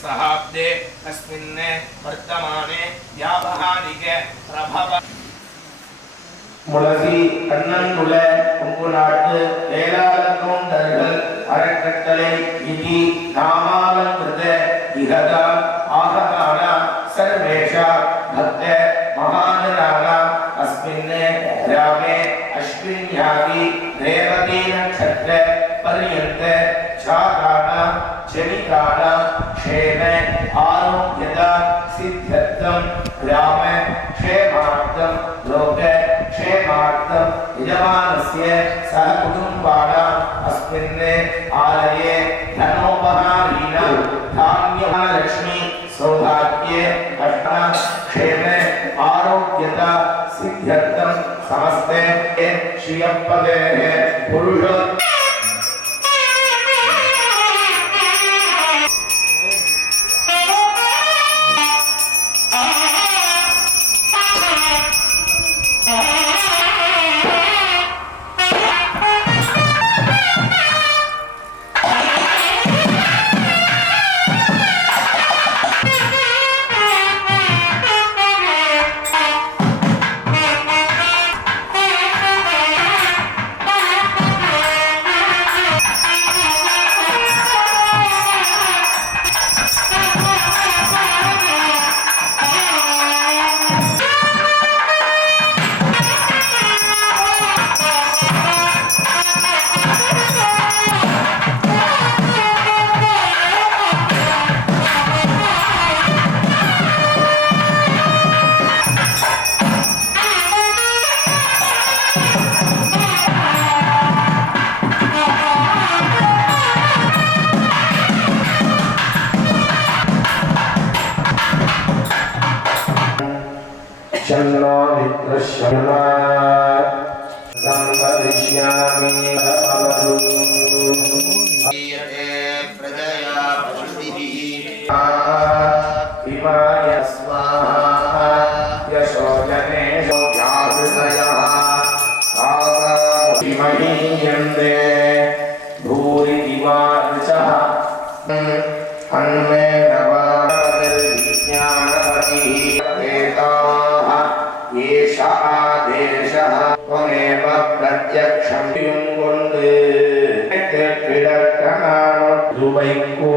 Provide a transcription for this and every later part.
सहाब्दे अस्मिन् वर्तमाने व्यावहारिक प्रभव முளசி கண்ணங்குல உங்குநாட்டு வேளாளர் அறக்கட்டளை விதி நாமாலங்கிருத இகதா ஆகதானா சர்வேஷா பக்த மகாஜனானா அஸ்மின் கிராமே அஸ்வின்யாதி ரேவதி நட்சத்திர பர்யந்த சாதானா ஜனிதானா க்ஷேம ஆரோக்கியதா சித்தர்த்தம் கிராம க்ஷேமார்த்தம் லோக क्षेमार्थम यजमानस्य सह कुटुंबानाम् अस्मिन् आलये धनोपहारेण धान्यलक्ष्मी सौभाग्ये क्षेम आरोग्यता सिद्ध्यर्थं समस्ते श्रियपदे पुरुष चन्नो मित्रश्यमा संवदिष्यामि अमरु प्रजया पुष्टिः इमाय स्वाहा यशो जनेषु व्याहृतयः आगामहिमहीयन्ते भूरि दिवादृशः अन्मे त्वमेव प्रत्यक्षं கொண்டு கிடக்கனான துவைக்கோ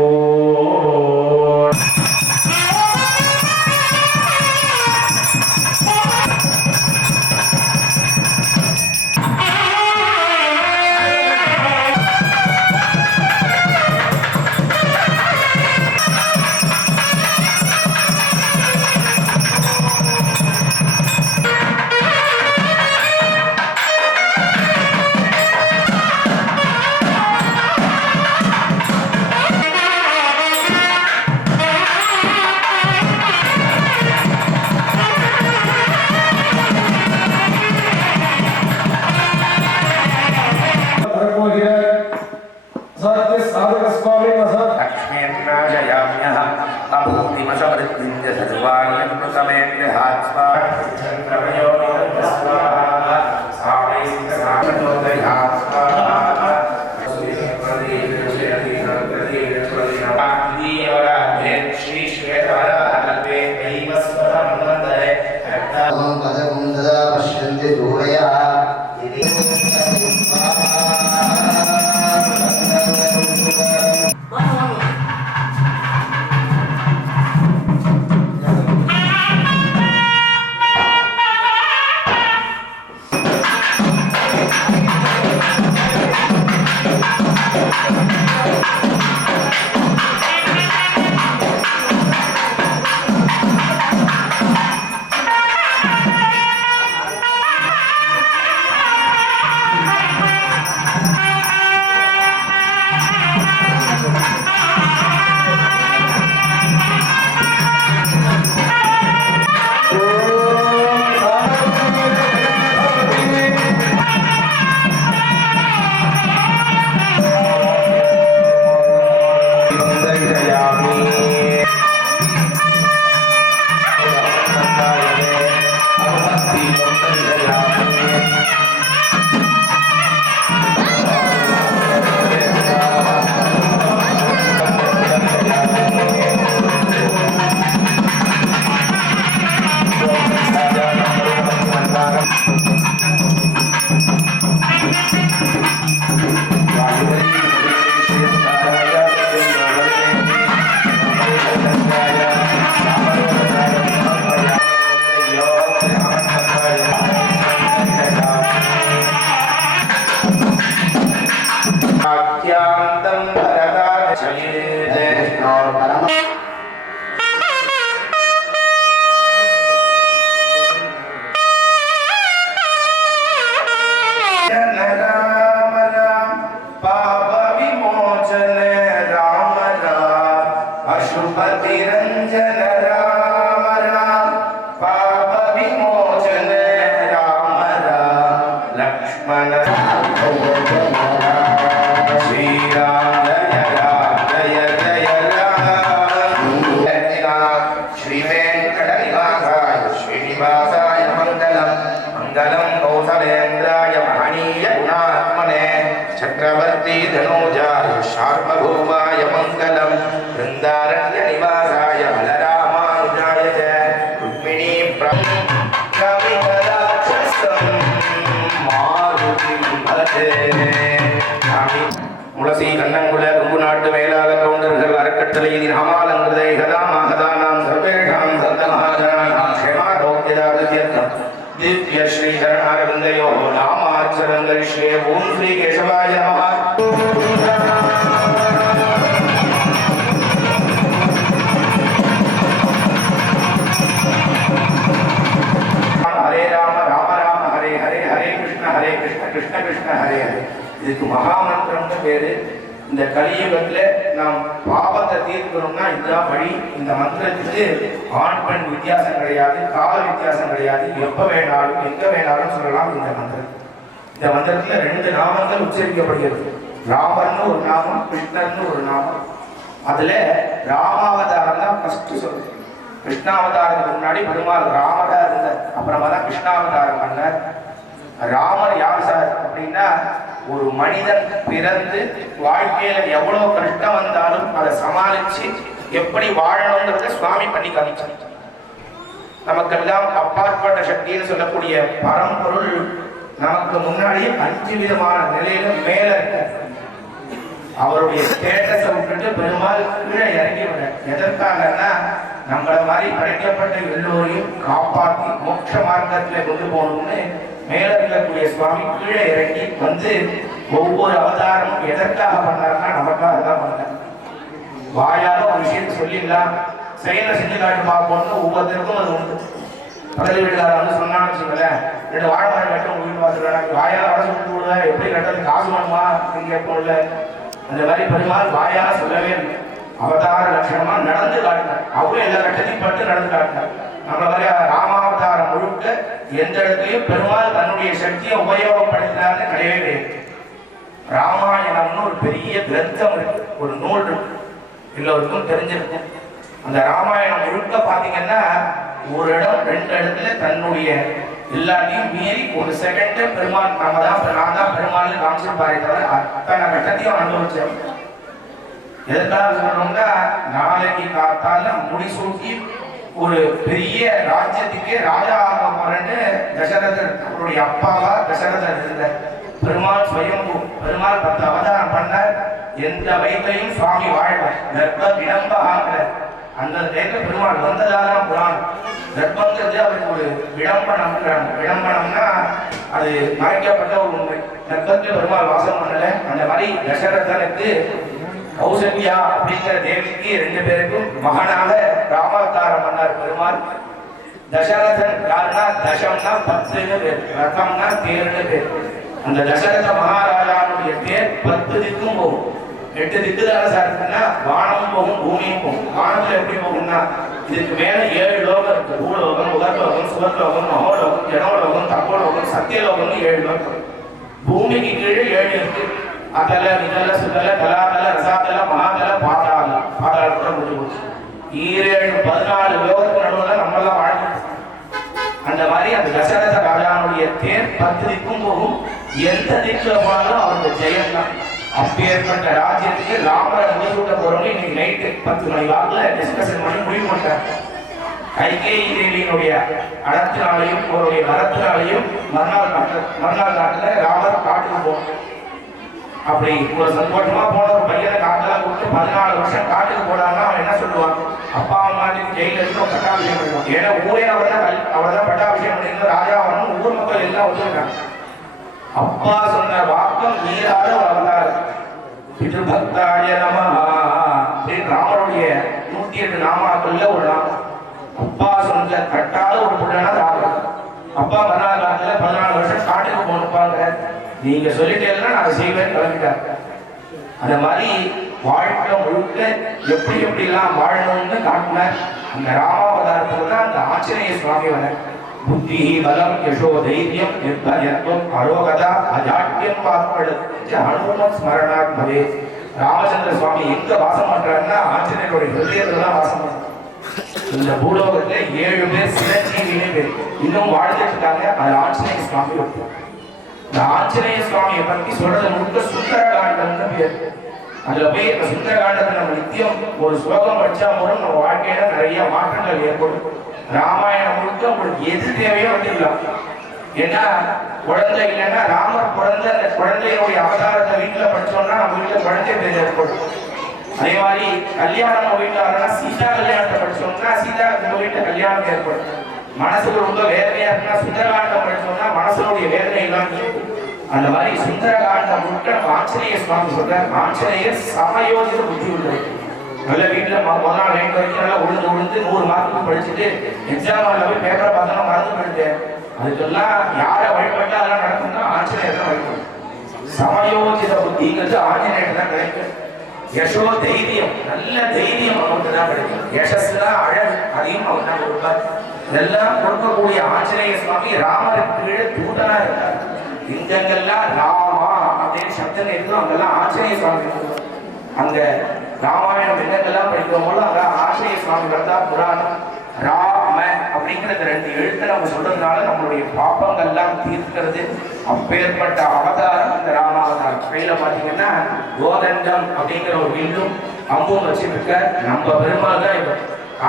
பிரதக்ஷே. ஓம் ஸ்ரீ கேசவாய நமः. ஹரே ராம ராம ராம ஹரே ஹரே ஹரே கிருஷ்ண கிருஷ்ண கிருஷ்ண ஹரே ஹரே. இதுக்கு மகாமந்திரம்னு பேரு. இந்த கலியுகத்துல நாம் பாவத்தை தீர்க்கணும்னா இதுதான் வழி. இந்த மந்திரத்துக்கு ஆண் பெண் வித்தியாசம் கிடையாது, கால வித்தியாசம் கிடையாது. எப்ப வேணாலும் எங்க வேணாலும் சொல்லலாம் இந்த மந்திரம். இந்த மந்திரத்துல 2 நாமங்கள் உச்சரிக்கப்படுகிறது. ராமர்னு ஒரு நாமம், கிருஷ்ணர்னு ஒரு நாமம். அதுல ராமாவதாரம் தான் ஃபர்ஸ்ட் சொல்லுது. கிருஷ்ணாவதாரத்துக்கு முன்னாடி பெருமாள் ராமரா இருந்தார், அப்புறமா தான் கிருஷ்ணாவதாரம் பண்ணார். ராமர் யார் சார் அப்படின்னா, ஒரு மனிதன் பிறந்து வாழ்க்கையில எவ்வளவு கஷ்டம் வந்தாலும் அதை சமாளிச்சு எப்படி வாழணுங்கிறத சுவாமி பண்ணி காமிச்சார். நமக்கெல்லாம் அப்பாற்பட்ட சக்தின்னு சொல்லக்கூடிய பரம்பொருள் நமக்கு முன்னாடி 5 விதமான நிலையில மேல இருக்க. அவருடைய ஸ்டேட்டஸை விட்டுட்டு பெருமாள் கீழே இறங்கி விட. எதற்காகனா, நம்மள மாதிரி படைக்கப்பட்ட எல்லோரையும் காப்பாற்றி மோட்ச மார்க்கத்துல கொண்டு போகணும்னு மேல இருக்கக்கூடிய சுவாமி கீழே இறங்கி வந்து ஒவ்வொரு அவதாரமும் எதற்காக பண்ணாருன்னா நமக்காக தான் பண்ணார். வாயால ஒரு விஷயத்தை சொல்லிடலாம், செயலை செஞ்சு காட்டு பார்ப்போம்னு ஒவ்வொருத்தருக்கும் அது உண்டு. பக்கத்து வீட்டுக்காரர் வந்து சொன்னான்னு வச்சுக்கோங்களேன், 2 வாழை மரம் கட்ட உங்க வீட்டு பார்த்துருவாங்க, வாயால வர சொல்லிட்டு விடுவேன், எப்படி கட்டுறது, காசு வேணுமா நீங்க கேட்போம்ல. அந்த மாதிரி பெருமாள் வாயால சொல்லவே இல்லை, அவதார லட்சணமா நடந்து காட்டினார். அவரும் எல்லா கட்டத்தையும் பட்டு நடந்து காட்டினார். நம்மள மாதிரி ராமாவதாரம் முழுக்க எந்த இடத்துலையும் பெருமாள் தன்னுடைய சக்தியை உபயோகப்படுத்தினார்னு கிடையவே கிடையாது. ராமாயணம்னு ஒரு பெரிய கிரந்தம் இருக்கு, ஒரு நூல் இருக்கு, எல்லோருக்கும் தெரிஞ்சிருக்கும். அந்த ராமாயணம் முழுக்க பாத்தீங்கன்னா ஒரு இடம் 2 இடத்துல தன்னுடைய எல்லாத்தையும் மீறி ஒரு செகண்ட் பெருமாள் நான் தான் பெருமாள் காமிச்சிருப்பாரு தவிர அத்தனை கட்டத்தையும் அனுபவிச்சேன். எதற்காக சொல்லணும்னா, நாளைக்கு காத்தால முடிசூட்டி ஒரு பெரிய ராஜ்யத்துக்கு ராஜா ஆக போறேன்னு தசரதர் அவருடைய அப்பாவா தசரதர் இருந்த பெருமாள் ஸ்வயம்பு. பெருமாள் 10 அவதாரம் பண்ணார். எந்த வயதிலையும் சுவாமி வாழ்வார். கர்ப்ப விளம்பாக அந்த நேரத்தில் பெருமாள் வந்ததாக புராணம். கர்ப்பங்கிறது அவருக்கு ஒரு விளம்பரம். விளம்பரம்னா அது மறைக்கப்பட்ட ஒரு உண்மை. கர்ப்பத்தில் பெருமாள் வாசம் பண்ணல. அந்த மாதிரி தசரதனுக்கு கௌசல்யா அப்படிங்கிற தேவிக்கு 2 பேருக்கும் மகனாக ராமாவதாரம் பண்ணார் பெருமாள். தசரதன் யாருன்னா, தசம்னா 10 பேர், ரதம்னா தேர்னு பேர். அந்த தசரத மகாராஜாவுடைய தேர் 10 திக்கும் போகும். 8 திக்கு தானே சார் இருக்குன்னா, வானமும் போகும் பூமியும் போகும். வானத்துல எப்படி போகும்னா, இதுக்கு மேல 7 லோகம் இருக்கு. பூலோகம், உலர்லோகம், சுவர்லோகம், மகோலோகம், ஜனோலோகம், தப்போலோகம், சத்தியலோகம்னு 7 லோகம். பூமிக்கு கீழே 7 இருக்கு. அதல இதல சுதல கலாதல ரசாதல மகாதல பாதாள பாதாள கூட முடிஞ்சு போச்சு. 14 லோகத்துக்கு நடுவுல நம்மளாம் வாழ்க்கை. அந்த மாதிரி அந்த தசரத ராஜாவுடைய தேர் 10 திக்கும் போகும். எந்த திக்குல போனாலும் அவருடைய ஜெயம் தான். அப்பேற்பட்ட ராஜ்யத்துக்கு ராமரை முடிசூட்ட போறவங்க இன்னைக்கு நைட்டு 10 மணி வாக்குல டிஸ்கஷன் பண்ணி முடிவு பண்ணிட்டாங்க. கைகேயி தேவியினுடைய அடத்தினாலையும் அவருடைய வரத்தினாலையும் மறுநாள் நாட்டுல ராமர் காட்டுக்கு போகணும். அப்படி ஒரு சந்தோஷமா போன ஒரு பையனை காட்டெல்லாம் கொடுத்து 14 வருஷம் காட்டுக்கு போடாம அவன் என்ன சொல்லுவான், அப்பா அம்மா ஜெயில இருந்து பட்டாபிஷேகம் பண்ணுவான். ஏன்னா ஊரே அவர்தான் பட்டாபிஷேகம் பண்ணிருந்தோம், ராஜா வரணும். ஊர் மக்கள் எல்லாம் ஒத்துக்கிட்டாங்க. அப்பா சொன்ன வாக்கம் மீறாத வளர்ந்தார். பித்ரு பக்தாய நமஹ அப்படின்னு ராமருடைய 108 நாமாக்கள்ல ஒரு நாமம். அப்பா சொன்ன கட்டாத ஒரு புள்ளனா ராமர். அப்பா 14 வருஷம் காட்டுக்கு போனுப்பாங்க. நீங்க சொல்லிட்டேன்னா நான் செய்வேன் கிளம்பிட்டாங்க. அந்த மாதிரி வாழ்க்கை முழுக்க எப்படி எப்படிலாம் வாழணும்னு காட்டினார். அந்த ராமாவதாரத்துல தான் அந்த ஆஞ்சநேய சுவாமி வர. புத்தி பலம் யசோ தைரியம் நிர்பயத்துவம் அரோகதா அஜாட்யம் பார்ப்பது அனுபவம் ஸ்மரணாத் பவே. ராமச்சந்திர சுவாமி எங்க வாசம் பண்றாருன்னா ஆஞ்சநேயருடைய ஹிருதயத்துல தான் வாசம் பண்றாரு. இந்த பூலோகத்துல 7 பேர் சிரஞ்சீவினே பேர் இன்னும் வாழ்ந்துட்டு இருக்காங்க. அது ஆஞ்சநேய சுவாமி. இந்த ஆஞ்சநேய சுவாமியை பற்றி சொல்றது முழுக்க சுந்தரகாண்டம்னு பேர். அதுல போய் இந்த சுந்தரகாண்டத்தை நம்ம நித்தியம் ஒரு ஸ்லோகம் படிச்சா மூலம் நம்ம வாழ்க்கையில நிறைய மாற்றங்கள் ஏற்படும். ராமாயணம் முழுக்க உங்களுக்கு எது தேவையோ வந்துடலாம். ஏன்னா குழந்தை இல்லைன்னா ராமர் பிறந்த அந்த குழந்தையுடைய அவதாரத்தை வீட்டுல படிச்சோம்னா நம்ம வீட்டுல குழந்தை பேர் ஏற்படும். அதே மாதிரி கல்யாணம் நம்ம வீட்டுல வரனா சீதா கல்யாணத்தை படிச்சோம்னா சீதா நம்ம வீட்டுல கல்யாணம் ஏற்படும். மனசுக்கு ரொம்ப வேதனையா இருக்குன்னா சுந்தரகாண்டம் படிச்சோம்னா மனசுடைய வேதனை எல்லாம். அந்த மாதிரி சுந்தரகாண்ட முழுக்க ஆஞ்சநேய சுவாமி சொல்றார், ஆஞ்சநேயர் சமயோஜித புத்தி உள்ளது. நல்ல வீட்டில் முதல் நாள் நைட் வரைக்கும் நல்லா உழுந்து 100 மார்க்கு படிச்சுட்டு எக்ஸாம் ஹாலில் போய் பேப்பரை பார்த்தா மறந்து போயிட்டேன். அதுக்கெல்லாம் யாரை வழிபட்டா அதெல்லாம் நடக்கும்னா ஆஞ்சநேயர் தான் வழிபடும். சமயோஜித புத்திங்கிறது ஆஞ்சநேயர் தான் கிடைக்கும். யசோ தைரியம், நல்ல தைரியம் அவருக்கு தான் கிடைக்கும். யசஸ்லாம் அழகு அதையும் அவர் தான் கொடுப்பார். இதெல்லாம் கொடுக்கக்கூடிய ஆஞ்சநேய சுவாமி ராமருக்கு கீழே தூதனா இருக்கார். இங்கெல்லாம் ராமா அப்படின்னு சப்தம் இருக்கோ அங்கெல்லாம் ஆஞ்சநேய சுவாமி. அங்க ராமாயணம் எங்கெல்லாம் படிக்கிறோமோ அங்க ஆஞ்சநேய சுவாமி வரதா புராணம் ராம அப்படிங்கிற 2 எழுத்தை நம்ம சொல்றதுனால நம்மளுடைய பாப்பங்கள்லாம் தீர்க்கிறது. அப்பேற்பட்ட அவதாரம் இந்த ராமாவதாரம். கையில பாத்தீங்கன்னா கோதண்டம் அப்படிங்கிற ஒரு வில்லும் அம்பும் வச்சிருக்க நம்ம பெருமாள் தான் இப்போ.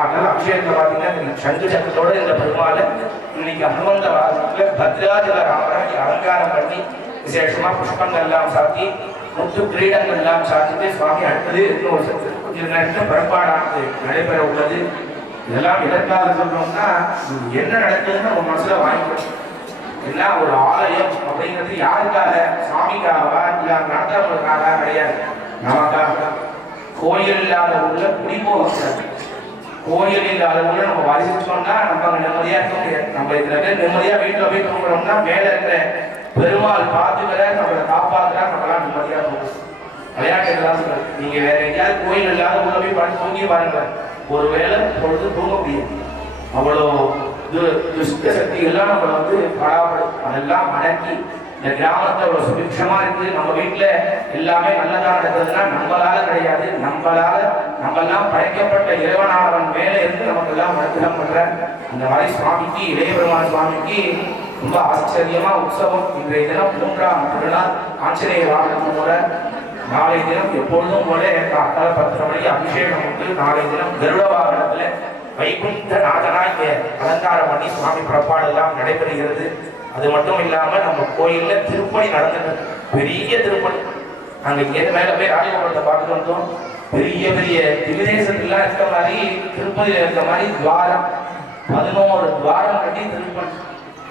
அதனால அபிஷேகத்தை பாத்தீங்கன்னா சங்கு சக்கத்தோட இந்த பெருமாளை இன்னைக்கு ஹனுமந்த வாரத்துல பத்ராஜல ராமராஜ் அலங்காரம் பண்ணி விசேஷமா புஷ்பங்கள்லாம் சாத்தி முத்து கிரீடங்கள்லாம் சாத்திட்டு சுவாமி அடுத்தது இன்னும் கொஞ்சம் நேரத்தில் புறப்பாடானது நடைபெற உள்ளது. இதெல்லாம் எதற்காக சொல்றோம்னா என்ன நடக்குதுன்னு நம்ம மனசுல வாங்கிக்கணும். என்ன ஒரு ஆலயம் அப்படிங்கிறது யாருக்காக? சாமிக்காகவா இல்ல நடத்துறவங்களுக்காக? கிடையாது, நமக்காக. கோயில் இல்லாத ஊர்ல குடிபோக, கோயில் இல்லாத ஊர்ல நம்ம வசிச்சோம்னா நம்ம அங்க நிம்மதியா இருக்க முடியாது. நம்ம இதுல பேர் நிம்மதியா வீட்டுல போய் தூங்குறோம்னா மேல இருக்கிற பெருமாள் பார்த்துக்கிற நம்மளை காப்பாத்துறா, நம்மளாம் நிம்மதியா போகும். விளையாட்டுலாம் சொல்றாரு, நீங்க வேற எங்கேயாவது கோயில் இல்லாத ஊர்ல போய் படுத்து தூங்கி பாருங்க, ஒருவேளை பொழுது தூங்க முடியாது. அவ்வளோ துஷ்ட சக்திகள்லாம் நம்மளை படாபடும். அதெல்லாம் அடக்கி இந்த கிராமத்தை அவ்வளோ சுபிக்ஷமா இருக்கு. நம்ம வீட்டுல எல்லாமே நல்லதா நடக்குதுன்னா நம்மளால கிடையாது. நம்மெல்லாம் படைக்கப்பட்ட இறைவனானவன் மேல இருந்து நமக்கு எல்லாம் மருத்துவம் பண்ற அந்த மாதிரி சுவாமிக்கு, இளையபெருமான சுவாமிக்கு ரொம்ப ஆச்சரியமா உற்சவம். இன்றைய தினம் 3ஆம் திருநாள் ஆஞ்சநேய வாகனத்தோட நாளை தினம் எப்பொழுதும் போல காத்தால 10 மணிக்கு அபிஷேகம் உண்டு. நாளை தினம் கருட வாகனத்துல வைகுண்ட நாதனாக அலங்காரம் பண்ணி சுவாமி புறப்பாடு எல்லாம் நடைபெறுகிறது. அது மட்டும் இல்லாம நம்ம கோயில்ல திருப்பணி நடந்தது, பெரிய திருப்பணி. நாங்க இங்கேருந்து மேல போய் ராஜகோபுரத்தை பார்த்துட்டு வந்தோம். பெரிய பெரிய திவிதேசத்துலாம் இருக்க மாதிரி திருப்பதியில இருக்க மாதிரி துவாரம் 11 துவாரம் கட்டி திருப்பணி.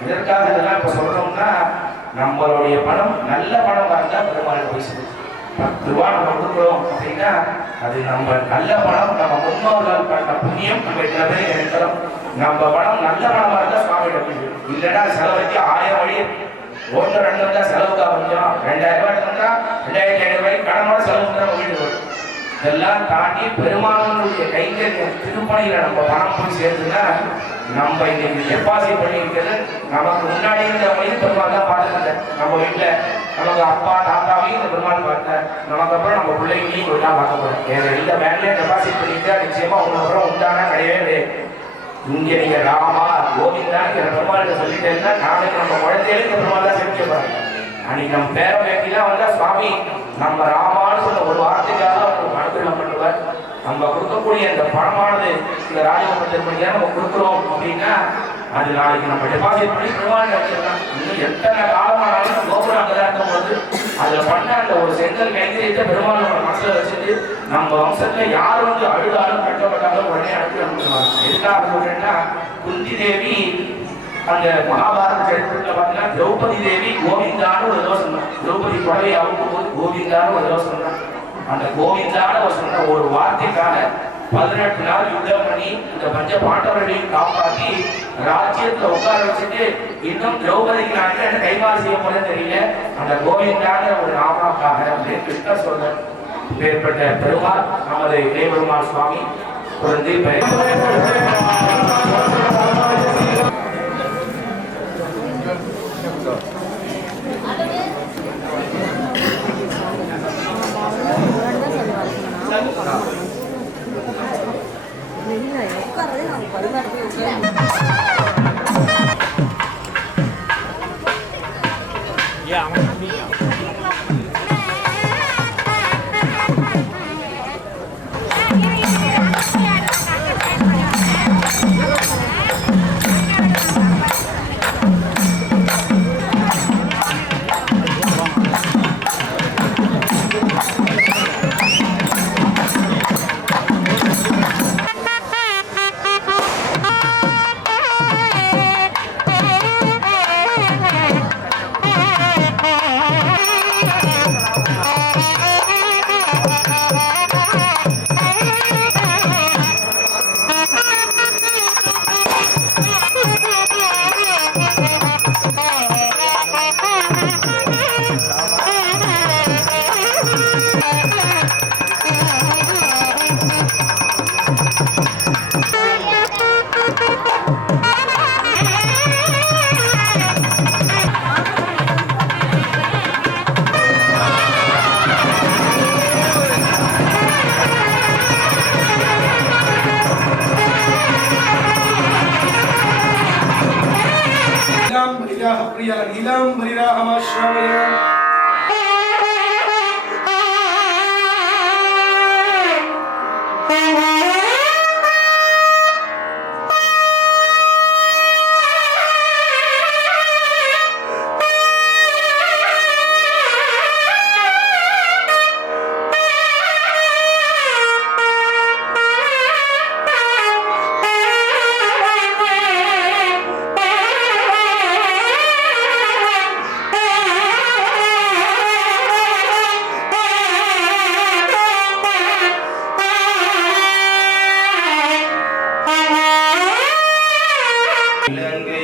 இதற்காக இதெல்லாம் இப்ப சொல்றோம்னா நம்மளுடைய பணம் நல்ல பணம் வந்தா பெருமாள் போய் சொல்லு. 10 ரூபாய் நம்ம கொடுக்குறோம் அப்படின்னா அது நம்ம நல்ல பணம், நம்ம முன்னோர்கள் பண்ண புண்ணியம் நம்ம இத்தனை பேர் நினைக்கிறோம். நம்ம பணம் நல்ல பணமா இருந்தா சுவாமி இல்லைன்னா செலவுக்கு 1000 வழி. 1-2 வந்தா செலவுக்கா கொஞ்சம் 2000 ரூபாய் வந்தா 2500 ரூபாய்க்கு கடனோட செலவுக்கு நம்ம வீடு வரும். இதெல்லாம் தாண்டி பெருமாளுடைய கைங்கரியம் திருப்பணியில நம்ம பணம் போய் சேர்த்துன்னா நம்ம இன்னைக்கு டெபாசிட் பண்ணிக்கிறது. நமக்கு முன்னாடி இருந்த வழி பெருமாள் தான் பார்த்துக்கிட்டேன். நம்ம வீட்டுல நமக்கு அப்பா தாத்தாவையும் இந்த பெருமாள் பார்த்தேன். நமக்கு அப்புறம் நம்ம பிள்ளைங்களையும் இப்படிலாம் பார்க்க போறோம். வேற எந்த பேங்க்லயும் டெபாசிட் பண்ணிட்டா நிச்சயமா உங்களுக்கு அப்புறம் உண்டானா கிடையவே கிடையாது. இங்க நீங்க ராமா கோவிந்தான்னு பெருமாள் சொல்லிட்டேன்னா நாளைக்கு நம்ம குழந்தைகளுக்கு இந்த பெருமாள் தான் செலுத்த போறாங்க. அன்னைக்கு நம்ம பேர வேண்டிலாம் வந்தா சுவாமி நம்ம ராமான்னு சொன்ன ஒரு வார்த்தைக்காக அவங்களுக்கு அனுகிரகம் பண்ணுவார். நம்ம கொடுக்கக்கூடிய அந்த பணமானது இந்த ராஜகோபுரத்திற்கு நம்ம கொடுக்குறோம் அப்படின்னா அது நாளைக்கு நம்ம டெபாசிட் பண்ணி பெருமாள் வச்சிடலாம். இன்னும் எத்தனை காலமானாலும் கோபுரம் அங்கதான் இருக்கும்போது அதுல பண்ண அந்த ஒரு செங்கல் கைங்கரியத்தை பெருமாள் நம்ம மனசுல வச்சுட்டு நம்ம வம்சத்துல யார் அழுதாலும் கட்டப்பட்டாலும் உடனே அனுப்பி அனுப்பிடுவாங்க. எதுக்காக சொல்றேன்னா குந்தி தேவி அந்த மகாபாரத சரித்திரத்துல பாத்தீங்கன்னா திரௌபதி தேவி கோவிந்தான்னு ஒரு தோசம் தான். திரௌபதி படவை அவுக்கும் போது கோவிந்தான்னு ஒரு தோசம் தான். அந்த கோவிந்தான சொன்ன ஒரு வார்த்தைக்காக 18 நாள் யுத்தம் பண்ணி இந்த பஞ்ச பாண்டவர்களையும் காப்பாற்றி ராஜ்யத்தை உட்கார வச்சுட்டு இன்னும் திரௌபதிக்கு நான் என்ன கைமாறு செய்ய போறேன்னு தெரியல. அந்த கோவிந்தான ஒரு நாமாக்காக அப்படின்னு கிருஷ்ணர் சொல்ற ஏற்பட்ட பெருமாள் நமது இளையபெருமாள் சுவாமி குழந்தை प्रिया प्रिया नीलांबरिराहमाश्रवय இலங்கை